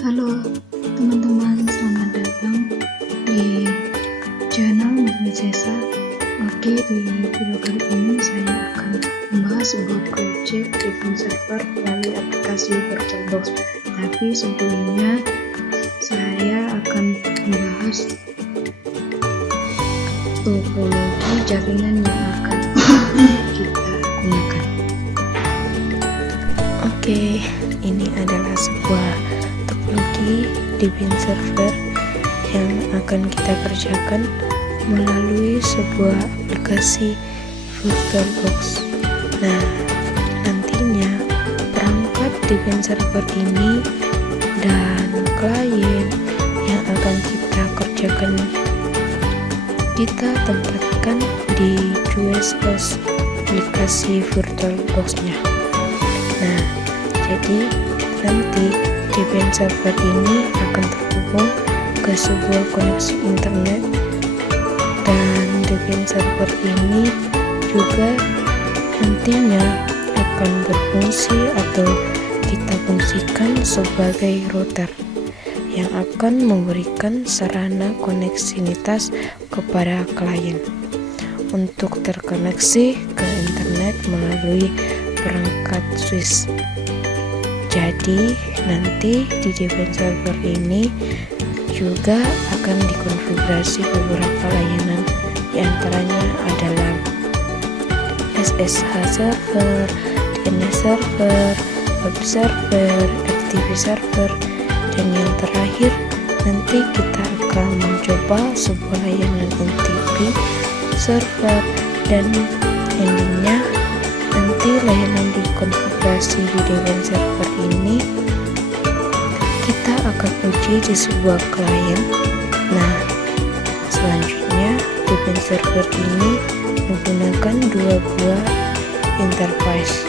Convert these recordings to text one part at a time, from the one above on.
Halo teman-teman, selamat datang di channel Mizesa. Oke, di video kali ini saya akan membahas sebuah project Debian server melalui aplikasi VirtualBox. Tapi sebelumnya saya akan membahas topologi jaringan yang akan kita gunakan. Oke, ini adalah sebuah topologi Debian server yang akan kita kerjakan melalui sebuah aplikasi VirtualBox. Nah, nantinya perangkat Debian server ini dan klien yang akan kita kerjakan kita tempatkan di JSOS aplikasi VirtualBox-nya. Nah, jadi nanti Debian server ini akan terhubung ke sebuah koneksi internet, dan Debian server ini juga nantinya akan berfungsi atau kita fungsikan sebagai router yang akan memberikan sarana koneksivitas kepada klien untuk terkoneksi ke internet melalui perangkat switch. Jadi nanti di Debian server ini juga akan dikonfigurasi beberapa layanan, diantaranya adalah SSH server, DNS server, web server, FTP server, dan yang terakhir nanti kita akan mencoba sebuah layanan NTP server, dan endingnya nanti layanan dikonfigurasi di Debian server ini kita akan uji di sebuah klien. Nah, selanjutnya Debian server ini menggunakan dua buah interface.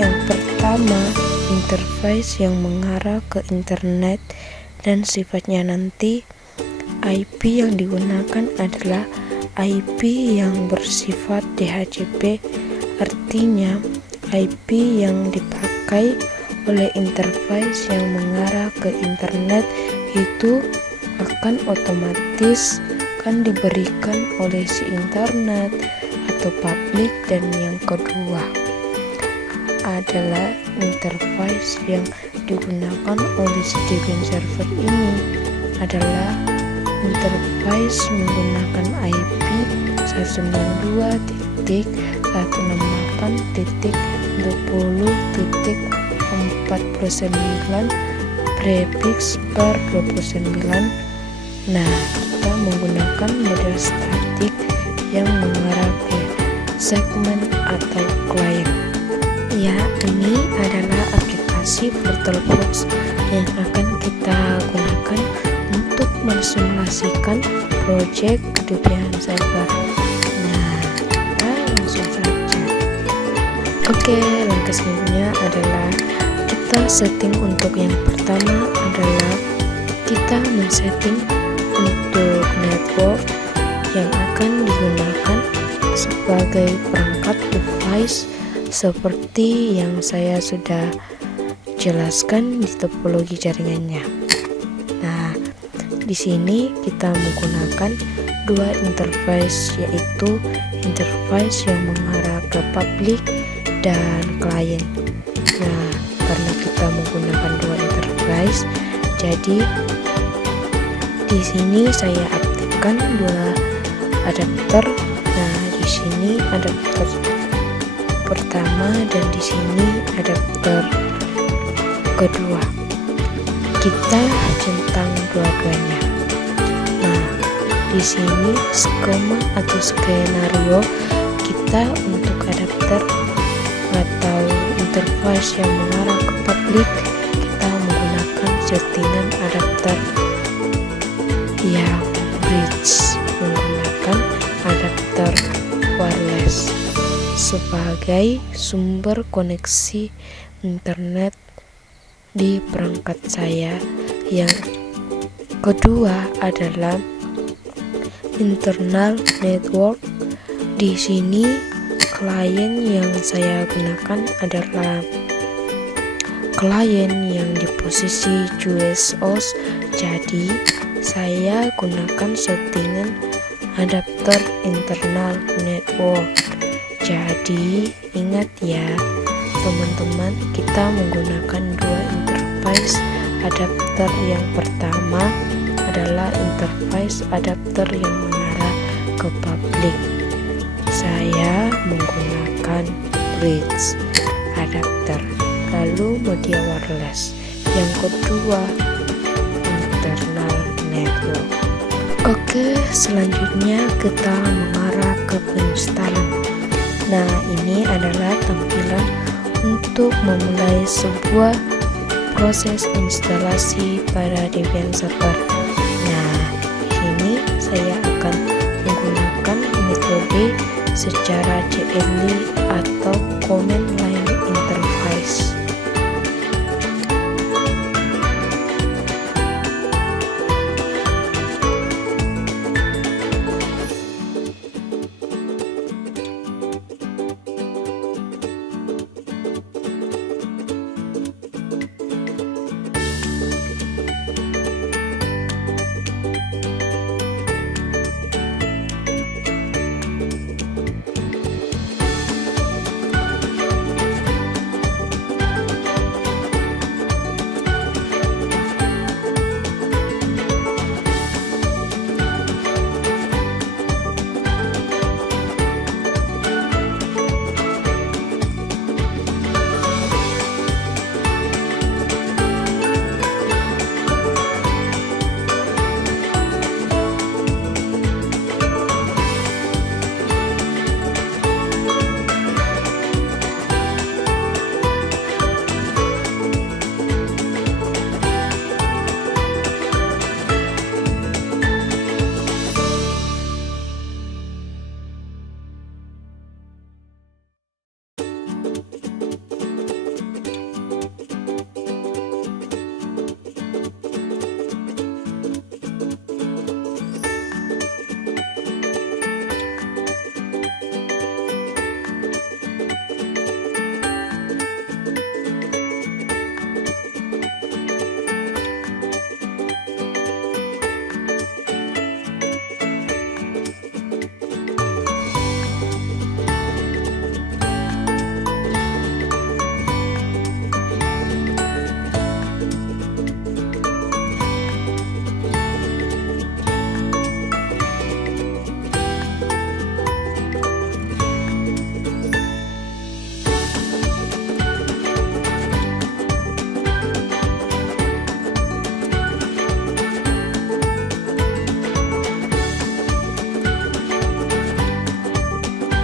Yang pertama, interface yang mengarah ke internet, dan sifatnya nanti IP yang digunakan adalah IP yang bersifat DHCP, artinya IP yang dipakai oleh interface yang mengarah ke internet itu akan otomatis kan diberikan oleh si internet atau public. Dan yang kedua adalah interface yang digunakan oleh si Debian server ini adalah interface menggunakan IP 192.168.20.49 prefix per 29. Nah, kita menggunakan model statik yang mengarah ke segmen atau klien. Ya, ini adalah aplikasi VirtualBox yang akan kita gunakan untuk mensimulasikan project Debian server. Nah, kita langsung saja. Oke, langkah selanjutnya adalah kita setting. Untuk yang pertama adalah kita men-setting untuk network yang akan digunakan sebagai perangkat device seperti yang saya sudah jelaskan di topologi jaringannya. Nah, di sini kita menggunakan dua interface, yaitu interface yang mengarah ke public dan klien. Nah, karena kita menggunakan dua interface, jadi di sini saya aktifkan dua adapter. Nah, di sini adapter pertama dan di sini adapter kedua. Kita centang dua-duanya. Nah, di sini skema atau skenario kita untuk adapter atau interface yang mengarah ke public, kita menggunakan settingan adapter yang bridge, menggunakan adapter wireless sebagai sumber koneksi internet di perangkat saya. Yang kedua adalah internal network. Di sini klien yang saya gunakan adalah klien yang di posisi US OS, jadi saya gunakan settingan adapter internal network. Jadi ingat ya teman-teman, kita menggunakan dua interface adapter. Yang pertama adalah interface adapter yang mengarah ke publik. Saya menggunakan bridge adapter. Lalu media wireless. Yang kedua internal network. Oke, selanjutnya kita mengarah ke penginstalan. Nah, ini adalah tampilan untuk memulai sebuah proses instalasi pada Debian Server. Nah, di sini saya akan menggunakan metode secara CLI atau command line interface.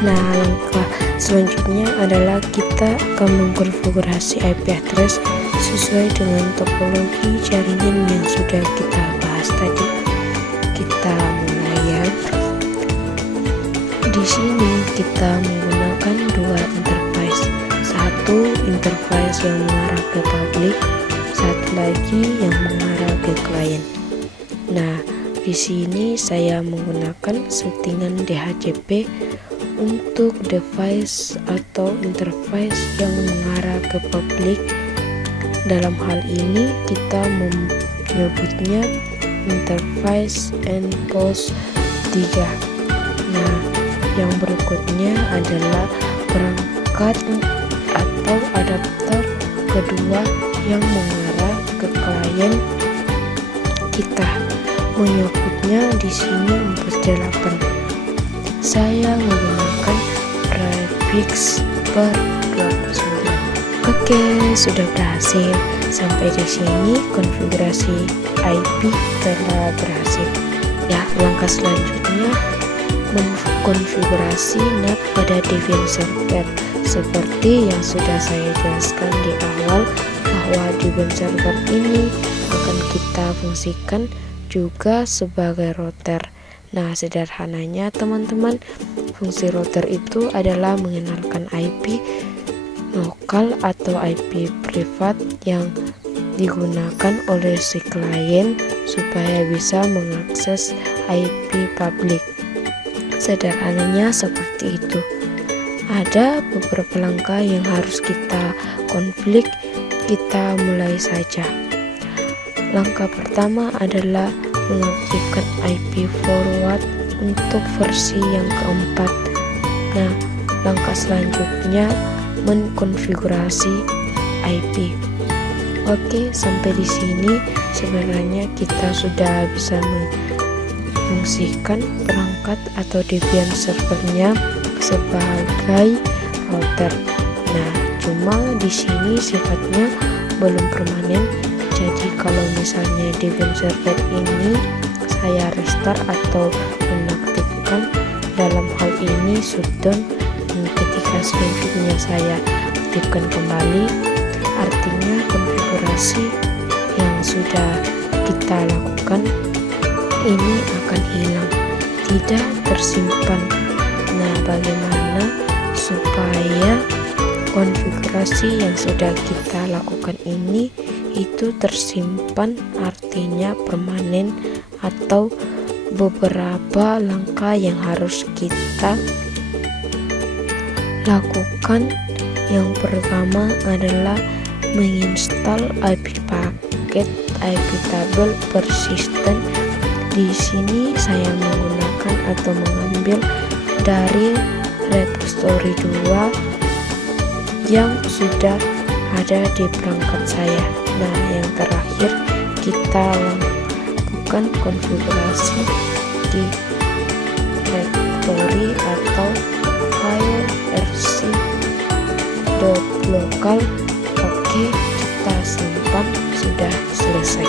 Nah, langkah selanjutnya adalah kita akan mengkonfigurasi IP address sesuai dengan topologi jaringan yang sudah kita bahas tadi. Kita mulai ya. Di sini kita menggunakan dua interface. Satu interface yang mengarah ke publik, satu lagi yang mengarah ke klien. Nah, di sini saya menggunakan settingan DHCP untuk device atau interface yang mengarah ke publik. Dalam hal ini kita menyebutnya interface endpost 3. Nah, yang berikutnya adalah perangkat atau adapter kedua yang mengarah ke klien. Kita menyebutnya di sini 48. Saya menggunakan prefix per 29. Oke, sudah berhasil. Sampai di sini konfigurasi IP telah berhasil. Ya, langkah selanjutnya mengkonfigurasi NAT pada Debian Server. Seperti yang sudah saya jelaskan di awal, bahwa Debian Server ini akan kita fungsikan juga sebagai router. Nah, sederhananya teman-teman, fungsi router itu adalah mengenalkan IP lokal atau IP privat yang digunakan oleh si klien supaya bisa mengakses IP publik. Sederhananya seperti itu. Ada beberapa langkah yang harus kita konflik kita mulai saja. Langkah pertama adalah mengaktifkan IP forward untuk versi yang keempat. Nah, langkah selanjutnya mengkonfigurasi IP. Oke, sampai di sini sebenarnya kita sudah bisa memfungsikan perangkat atau Debian servernya sebagai router. Nah, cuma di sini sifatnya belum permanen. Jadi kalau misalnya Debian server ini saya restart atau menaktifkan, dalam hal ini shutdown, ketika selanjutnya saya aktifkan kembali, artinya konfigurasi yang sudah kita lakukan ini akan hilang, tidak tersimpan. Nah, bagaimana supaya konfigurasi yang sudah kita lakukan ini itu tersimpan, artinya permanen, atau beberapa langkah yang harus kita lakukan. Yang pertama adalah menginstal IP paket iptable persistent. Di sini saya menggunakan atau mengambil dari repository 2 yang sudah ada di perangkat saya. Nah, yang terakhir kita lakukan konfigurasi di directory atau file rc.local. Oke, kita simpan, sudah selesai.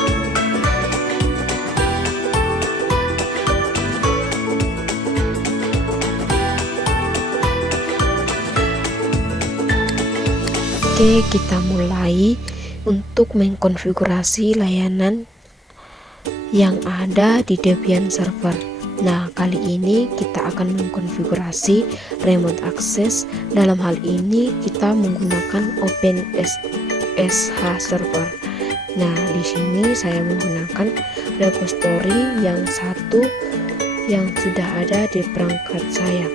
Oke, kita mulai untuk mengkonfigurasi layanan yang ada di Debian server. Nah, kali ini kita akan mengkonfigurasi remote access. Dalam hal ini kita menggunakan OpenSSH server. Nah, di sini saya menggunakan repository yang satu yang sudah ada di perangkat saya.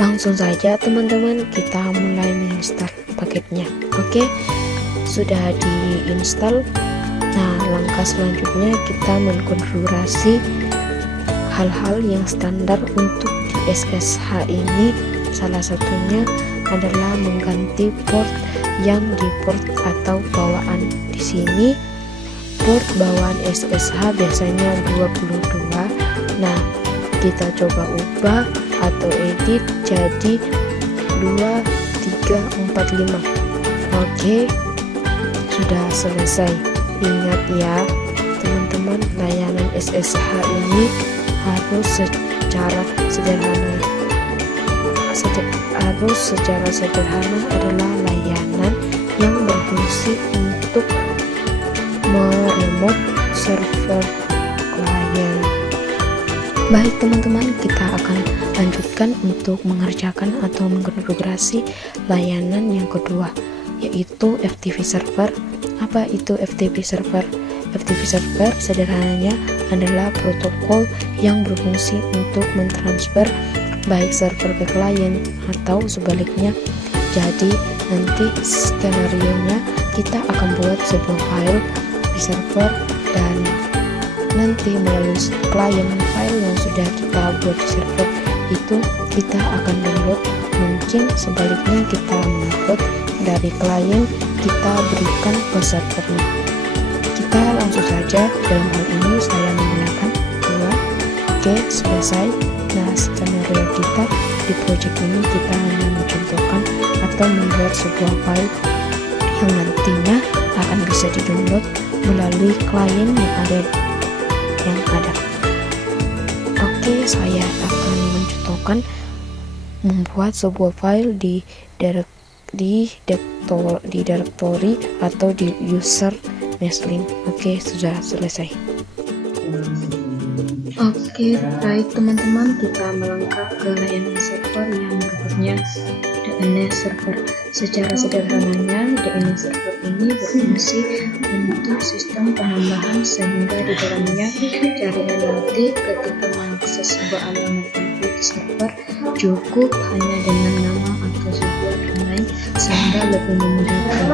Langsung saja teman-teman, kita mulai menginstal paketnya. Oke, sudah diinstal. Nah, langkah selanjutnya kita mengkonfigurasi hal-hal yang standar untuk di SSH ini. Salah satunya adalah mengganti port yang di port atau bawaan. Di sini port bawaan SSH biasanya 22. Nah, kita coba ubah atau edit jadi 2345. Oke, sudah selesai. Ingat ya teman-teman, layanan SSH ini harus secara sederhana adalah layanan yang berfungsi untuk meremote server klien. Baik teman-teman, kita akan lanjutkan untuk mengerjakan atau mengkonfigurasi layanan yang kedua, yaitu FTP server. Apa itu FTP server? FTP server sederhananya adalah protokol yang berfungsi untuk mentransfer baik server ke klien atau sebaliknya. Jadi nanti skenario-nya kita akan buat sebuah file di server dan nanti melalui klien file yang sudah kita buat di server itu kita akan download. Mungkin sebaliknya kita mengupload dari klien, kita berikan ke servernya. Kita langsung saja, dalam hal ini saya menggunakan 2. Oke, selesai. Nah, skenario kita di project ini kita hanya mencontohkan atau membuat sebuah file yang nantinya akan bisa di-download melalui klien yang ada. Oke, saya akan mencontohkan membuat sebuah file di directory atau di user nestlink. Oke, sudah selesai. Oke, baik teman-teman, kita melangkah ke layanan server yang berikutnya, DNS server. Secara sederhananya, DNS server ini berfungsi untuk sistem penambahan, sehingga di dalamnya jaringan nanti ketika mengakses sebuah alamat web server cukup hanya dengan nama atau sebuah domain, sehingga sehingga lebih memudahkan.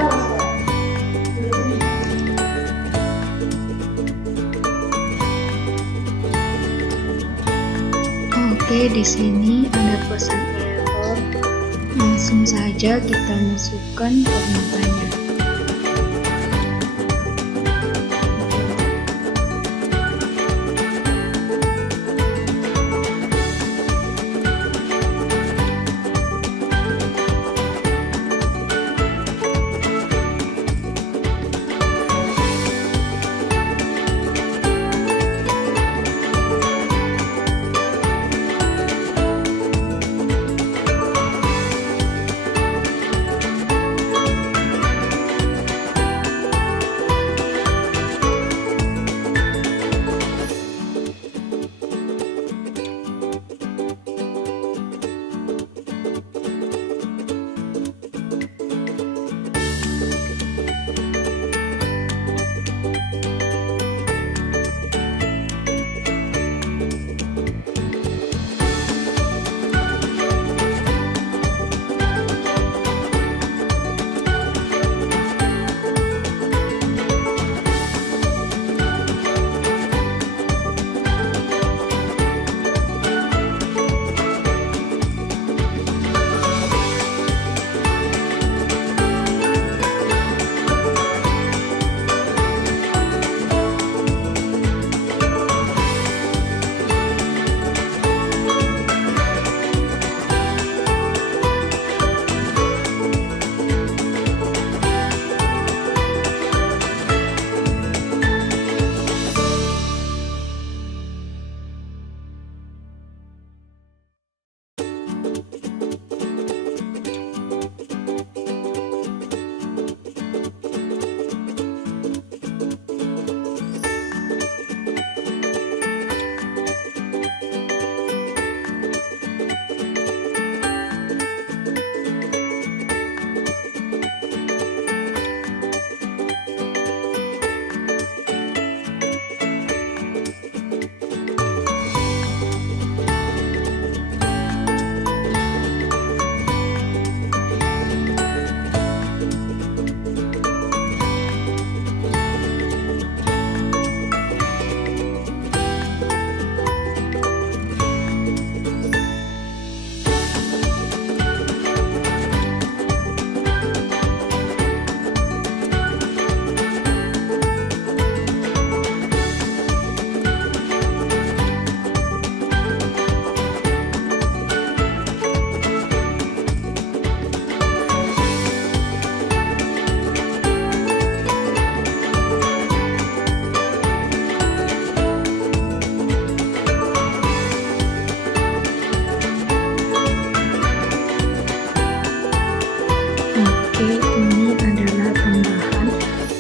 Oke, di sini ada pesan error. Langsung saja kita masukkan permintaannya.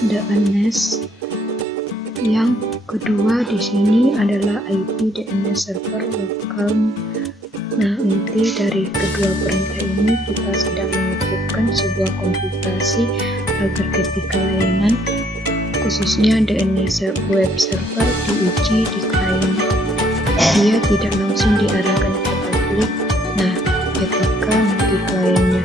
DNS. Yang kedua di sini adalah IP DNS server lokal. Nah, inti dari kedua perintah ini kita sedang melakukan sebuah komputasi agar ketika layanan khususnya DNS web server diuji di klien, dia tidak langsung diarahkan ke publik. Nah, ketika nanti kliennya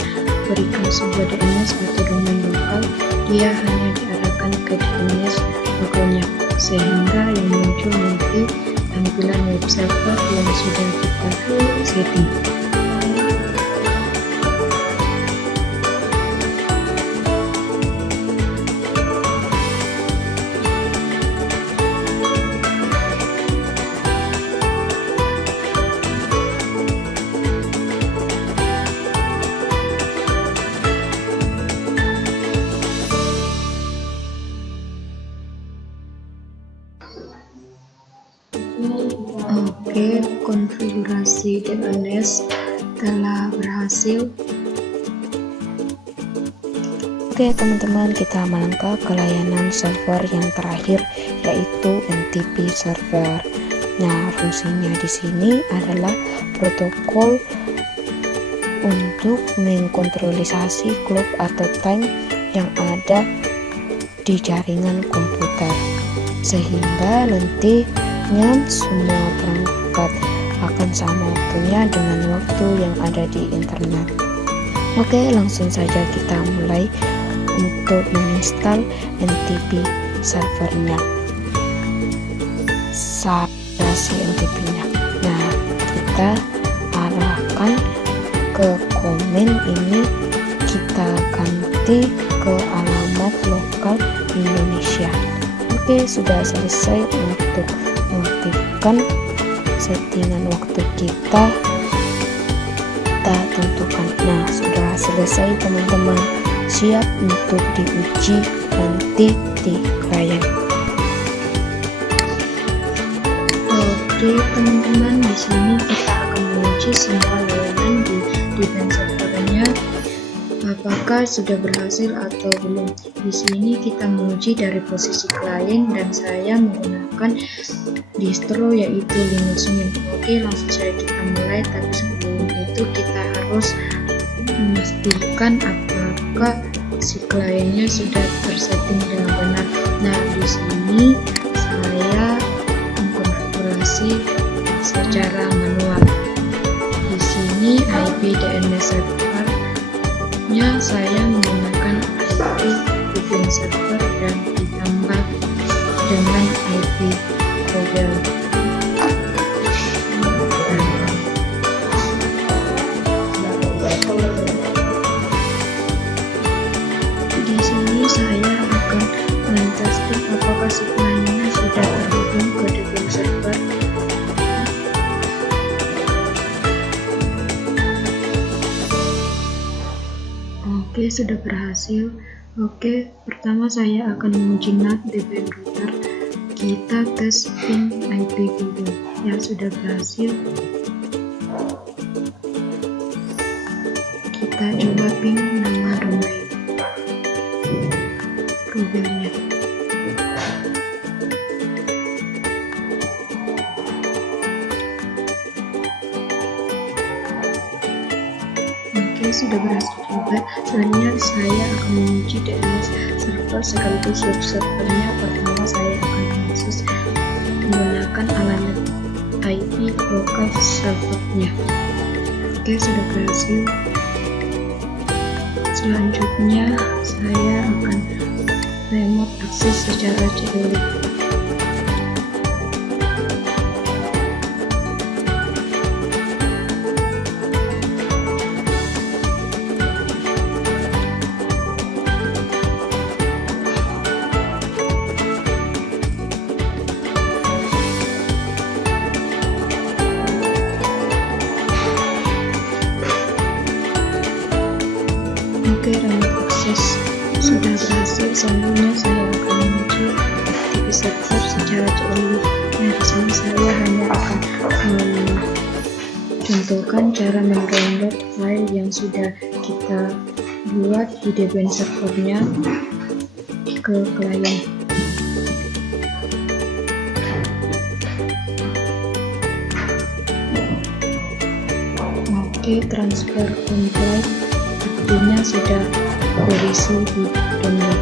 berikan sebuah DNS atau domain lokal, dia hanya diarahkan ke DNS lokalnya, sehingga yang muncul nanti tampilan web server yang sudah kita setting. Oke, konfigurasi DNS telah berhasil. Oke teman-teman, kita melangkah ke layanan server yang terakhir, yaitu NTP server. Nah, fungsinya di sini adalah protokol untuk mengkontrolisasi clock atau time yang ada di jaringan komputer, sehingga nantinya semua perangkat akan sama waktunya dengan waktu yang ada di internet. Oke, langsung saja kita mulai untuk menginstal NTP servernya. Saturasi NTP-nya. Nah, kita arahkan ke komen ini, kita ganti ke alamat lokal Indonesia. Oke, sudah selesai untuk mengaktifkan settingan waktu kita tentukan. Nah, sudah selesai teman-teman, siap untuk diuji nanti di klien. Oke teman-teman, di sini kita akan menguji semua layanan di Debian servernya, apakah sudah berhasil atau belum. Di sini kita menguji dari posisi klien dan saya menggunakan distro yaitu Linux Mint. Oke, langsung saja kita mulai, tapi sebelum itu kita harus memastikan apakah si kliennya sudah tersetting dengan benar. Nah, di sini saya mengkonfigurasi secara manual. Di sini IP DNS servernya saya menggunakan IP Debian server dan ditambah dengan IP Google. Di sini saya akan men-testing apakah si kliennya sudah terhubung ke Debian server. Oke, sudah berhasil. Oke, pertama saya akan menguji NAT Debian router. Kita tes ping IP Google. Ya, sudah berhasil. Kita coba ping nama domain Google-nya. Oke, sudah berhasil juga. Selanjutnya saya akan menguji DNS server sekaligus web servernya. Pertama saya akan menggunakan alamat IP lokal servernya. Oke, sudah berhasil. Selanjutnya saya akan remote akses secara CLI. Oke, remote akses sudah berhasil. Selanjutnya saya akan menguji NTP server secara CLI. Nah, di sini saya hanya akan contohkan cara mendownload file yang sudah kita buat di Debian servernya ke klien. Oke, transfer complete, artinya sudah berisi di download.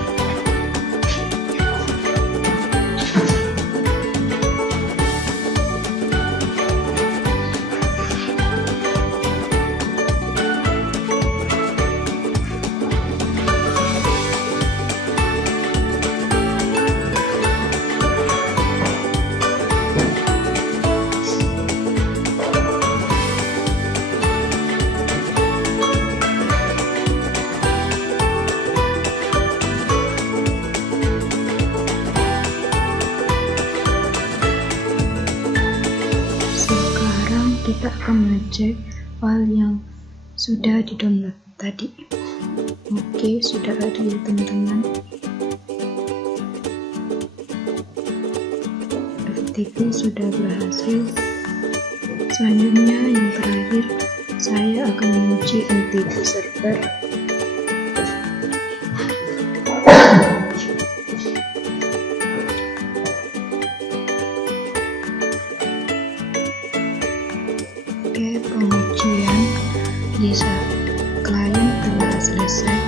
Kita akan mengecek file yang sudah di-download tadi. Oke, sudah ada ya teman-teman. FTP sudah berhasil. Selanjutnya yang terakhir, saya akan menguji NTP server. Pengujian di klien telah selesai.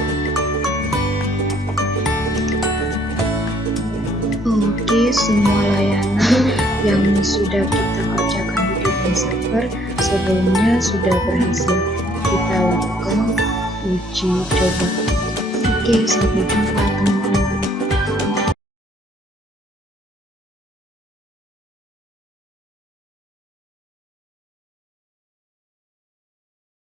Oke, semua layanan yang sudah kita kerjakan di Debian server sebelumnya sudah berhasil kita lakukan uji coba. Oke, sampai jumpa teman-teman.